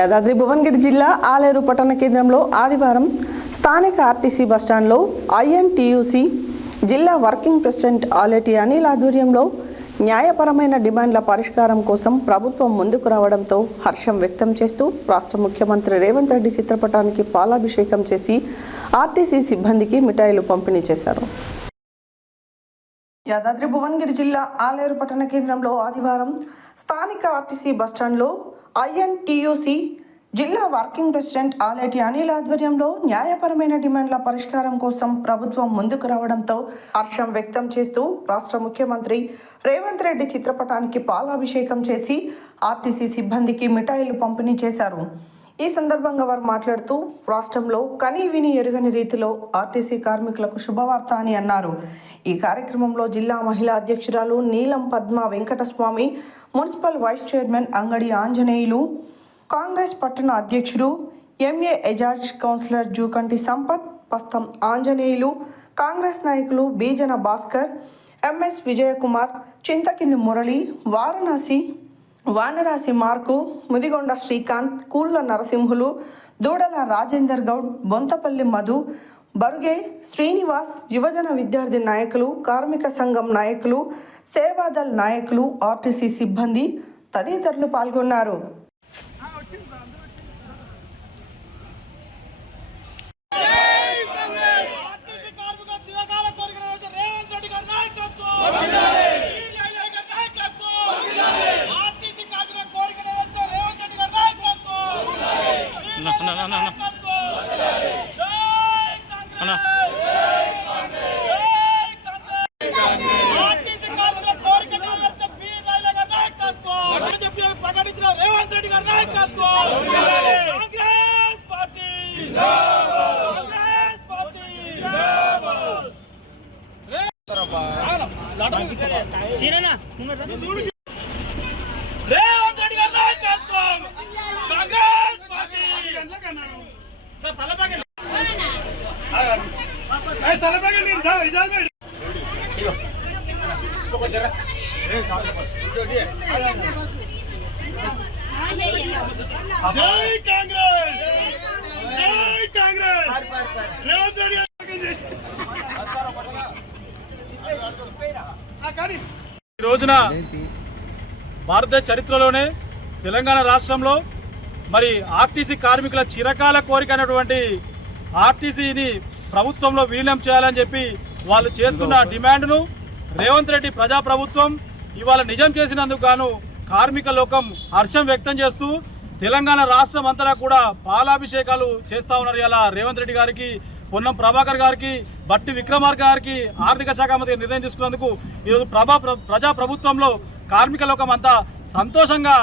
యాదాద్రి భువనగిరి జిల్లా ఆలేరు పట్టణ కేంద్రంలో ఆదివారం స్థానిక ఆర్టీసీ బస్టాండ్లో ఐఎన్టీయూసీ జిల్లా వర్కింగ్ ప్రెసిడెంట్ ఆలేటి అనిల్ ఆధ్వర్యంలో న్యాయపరమైన డిమాండ్ల పరిష్కారం కోసం ప్రభుత్వం ముందుకు రావడంతో హర్షం వ్యక్తం చేస్తూ రాష్ట్ర ముఖ్యమంత్రి రేవంత్ రెడ్డి చిత్రపటానికి పాలాభిషేకం చేసి ఆర్టీసీ సిబ్బందికి మిఠాయిలు పంపిణీ చేశారు. యాదాద్రి భువనగిరి జిల్లా ఆలేరు పట్టణ కేంద్రంలో ఆదివారం స్థానిక ఆర్టీసీ బస్టాండ్లో ఐఎన్టీయూసీ జిల్లా వర్కింగ్ ప్రెసిడెంట్ ఆలేటి అనిల్ ఆధ్వర్యంలో న్యాయపరమైన డిమాండ్ల పరిష్కారం కోసం ప్రభుత్వం ముందుకు రావడంతో హర్షం వ్యక్తం చేస్తూ రాష్ట్ర ముఖ్యమంత్రి రేవంత్ రెడ్డి చిత్రపటానికి పాలాభిషేకం చేసి ఆర్టీసీ సిబ్బందికి మిఠాయిలు పంపిణీ చేశారు. ఈ సందర్భంగా వారు మాట్లాడుతూ రాష్ట్రంలో కనీ విని ఎరుగని రీతిలో ఆర్టీసీ కార్మికులకు శుభవార్త అని అన్నారు. ఈ కార్యక్రమంలో జిల్లా మహిళా అధ్యక్షురాలు Neelam Padma Venkataswamy, municipal vice chairman Angadi Anjaneyulu, Congress పట్టణ అధ్యక్షుడు ఎంఏ ఎజాజ్, కౌన్సిలర్ జూకంటి సంపత్, పస్తం ఆంజనేయులు, కాంగ్రెస్ నాయకులు బీజన భాస్కర్, ఎంఎస్ విజయకుమార్, చింతకింది మురళి, వానరాసి మార్కు, ముదిగొండ శ్రీకాంత్, కూళ్ళ నరసింహులు, దూడల రాజేందర్ గౌడ్, బొంతపల్లి మధు, బరుగే శ్రీనివాస్, యువజన విద్యార్థి నాయకులు, కార్మిక సంఘం నాయకులు, సేవాదల్ నాయకులు, ఆర్టీసీ సిబ్బంది తదితరులు పాల్గొన్నారు. జై కాంగ్రెస్, జై కాంగ్రెస్. ఈ రోజున భారతదేశ చరిత్రలోనే తెలంగాణ రాష్ట్రంలో మరి ఆర్టీసీ కార్మికుల చిరకాల కోరిక అయినటువంటి ఆర్టీసీని ప్రభుత్వంలో విలీనం చేయాలని చెప్పి వాళ్ళు చేస్తున్న డిమాండ్ను రేవంత్ రెడ్డి ప్రజాప్రభుత్వం ఇవాళ నిజం చేసినందుకు గాను కార్మిక లోకం హర్షం వ్యక్తం చేస్తూ తెలంగాణ రాష్ట్రం అంతటా కూడా పాలాభిషేకాలు చేస్తూ ఉన్నారు. ఇలా రేవంత్ రెడ్డి గారికి, పొన్నం ప్రభాకర్ గారికి, బట్టి విక్రమార్క గారికి ఆర్థిక శాఖ మంత్రి నిర్ణయం తీసుకున్నందుకు ఈరోజు ప్రజాప్రభుత్వంలో కార్మిక లోకం అంతా సంతోషంగా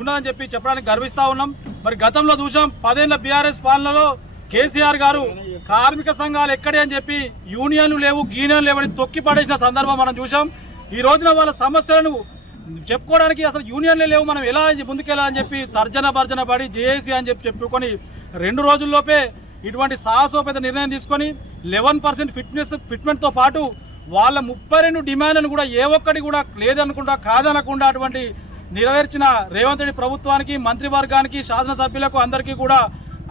ఉన్నదని చెప్పి చెప్పడానికి గర్విస్తూ ఉన్నాం. మరి గతంలో చూసాం 10 ఏళ్ల బీఆర్ఎస్ పాలనలో కేసీఆర్ గారు కార్మిక సంఘాలు ఎక్కడే అని చెప్పి యూనియన్లు లేవు, గీనియన్లు లేవని తొక్కి పడేసిన సందర్భం మనం చూసాం. ఈ రోజున వాళ్ళ సమస్యలను చెప్పుకోవడానికి అసలు యూనియన్లే లేవు, మనం ఎలా ముందుకెళ్ళాలని చెప్పి తర్జన పడి జేఏసీ అని చెప్పి చెప్పుకొని 2 రోజుల్లోపే ఇటువంటి సాహసోపేత నిర్ణయం తీసుకొని 11% ఫిట్మెంట్తో పాటు వాళ్ళ 32 డిమాండ్లను కూడా ఏ ఒక్కటి కూడా లేదనుకుంటా కాదనకుండా అటువంటి నెరవేర్చిన రేవంత్ రెడ్డి ప్రభుత్వానికి, మంత్రివర్గానికి, శాసనసభ్యులకు అందరికీ కూడా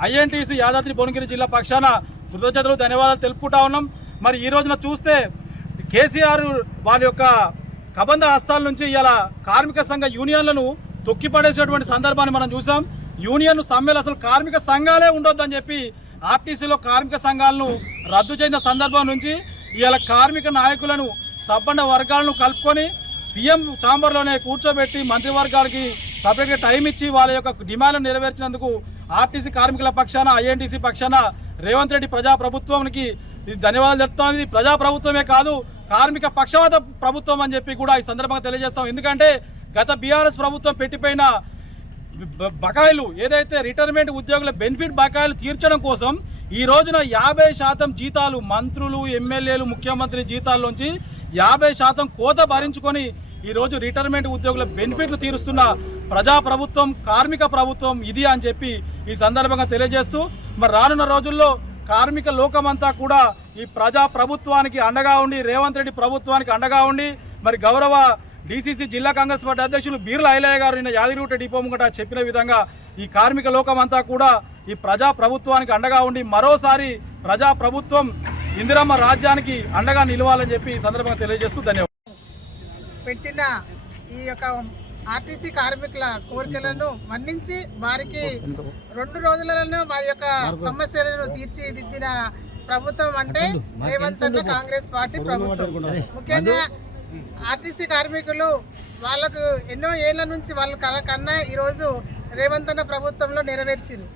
ఐఎన్టీసీ యాదాద్రి భువనగిరి జిల్లా పక్షాన కృతజ్ఞతలు, ధన్యవాదాలు తెలుపుకుంటా ఉన్నాం. మరి ఈ రోజున చూస్తే కేసీఆర్ వారి యొక్క కబంధ హస్తాల నుంచి ఇలా కార్మిక సంఘ యూనియన్లను తొక్కిపడేసేటువంటి సందర్భాన్ని మనం చూసాం. యూనియన్ సమ్మెలు అసలు కార్మిక సంఘాలే ఉండొద్దని చెప్పి ఆర్టీసీలో కార్మిక సంఘాలను రద్దు చేసిన సందర్భం నుంచి ఇవాళ కార్మిక నాయకులను, సబ్బండ వర్గాలను కలుపుకొని సీఎం ఛాంబర్లోనే కూర్చోబెట్టి మంత్రివర్గాలకి సపరేట్గా టైం ఇచ్చి వాళ్ళ యొక్క డిమాండ్లను నెరవేర్చినందుకు ఆర్టీసీ కార్మికుల పక్షాన, ఐఎన్టీసీ పక్షాన రేవంత్ రెడ్డి ప్రజాప్రభుత్వానికి ధన్యవాదాలు చెప్తాం. ఇది ప్రజాప్రభుత్వమే కాదు, కార్మిక పక్షపాత ప్రభుత్వం అని చెప్పి కూడా ఈ సందర్భంగా తెలియజేస్తాం. ఎందుకంటే గత బీఆర్ఎస్ ప్రభుత్వం పెట్టిపోయిన బకాయిలు ఏదైతే రిటైర్మెంట్ ఉద్యోగుల బెనిఫిట్ బకాయిలు తీర్చడం కోసం ఈ రోజున 50% జీతాలు మంత్రులు, ఎమ్మెల్యేలు, ముఖ్యమంత్రి జీతాల్లోంచి 50% కోత భరించుకొని ఈరోజు రిటైర్మెంట్ ఉద్యోగుల బెనిఫిట్లు తీరుస్తున్న ప్రజాప్రభుత్వం, కార్మిక ప్రభుత్వం ఇది అని చెప్పి ఈ సందర్భంగా తెలియజేస్తూ మరి రానున్న రోజుల్లో కార్మిక లోకమంతా కూడా ఈ ప్రజా ప్రభుత్వానికి అండగా ఉండి, రేవంత్ రెడ్డి ప్రభుత్వానికి అండగా ఉండి మరి గౌరవ డీసీసీ జిల్లా కాంగ్రెస్ పార్టీ అధ్యక్షులు బీర్ల ఐలయ్య గారు నిన్న యాదగిరిగుట్ట డిపో ముంగట చెప్పిన విధంగా ఈ కార్మిక లోకం అంతా కూడా ఈ ప్రజా ప్రభుత్వానికి అండగా ఉండి మరోసారి ప్రజా ప్రభుత్వం ఇందిరమ్మ రాజ్యానికి అండగా నిలవాలని చెప్పి ఈ సందర్భంగా తెలియజేస్తూ ధన్యవాదాలు. పెట్టిన ఈ యొక్క ఆర్టీసీ కార్మికుల కోరికలను మన్నించి వారికి 2 రోజులలో వారి యొక్క సమస్యలను తీర్చిదిద్దిన ప్రభుత్వం అంటే రేవంత్ అన్న కాంగ్రెస్ పార్టీ ప్రభుత్వం. ముఖ్యంగా ఆర్టీసీ కార్మికులు వాళ్ళకు ఎన్నో ఏళ్ల నుంచి వాళ్ళ కల కన్నా ఈరోజు రేవంత్ అన్న ప్రభుత్వంలో నెరవేర్చారు.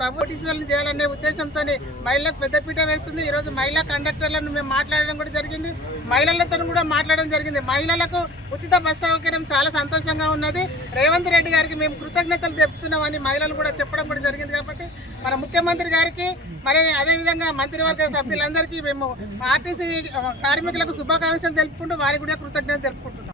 ప్రభుత్వాలను చేయాలనే ఉద్దేశంతో మహిళలకు పెద్దపీట వేస్తుంది. ఈరోజు మహిళా కండక్టర్లను మేము మాట్లాడడం కూడా జరిగింది, మహిళలతో కూడా మాట్లాడడం జరిగింది. మహిళలకు ఉచిత బస్ సౌకర్యం చాలా సంతోషంగా ఉన్నది. రేవంత్ రెడ్డి గారికి మేము కృతజ్ఞతలు చెప్తున్నామని మహిళలు కూడా చెప్పడం కూడా జరిగింది. కాబట్టి మన ముఖ్యమంత్రి గారికి మరి అదేవిధంగా మంత్రివర్గ సభ్యులందరికీ మేము ఆర్టీసీ కార్మికులకు శుభాకాంక్షలు తెలుపుకుంటూ వారికి కూడా కృతజ్ఞతలు తెలుపుకుంటున్నాం.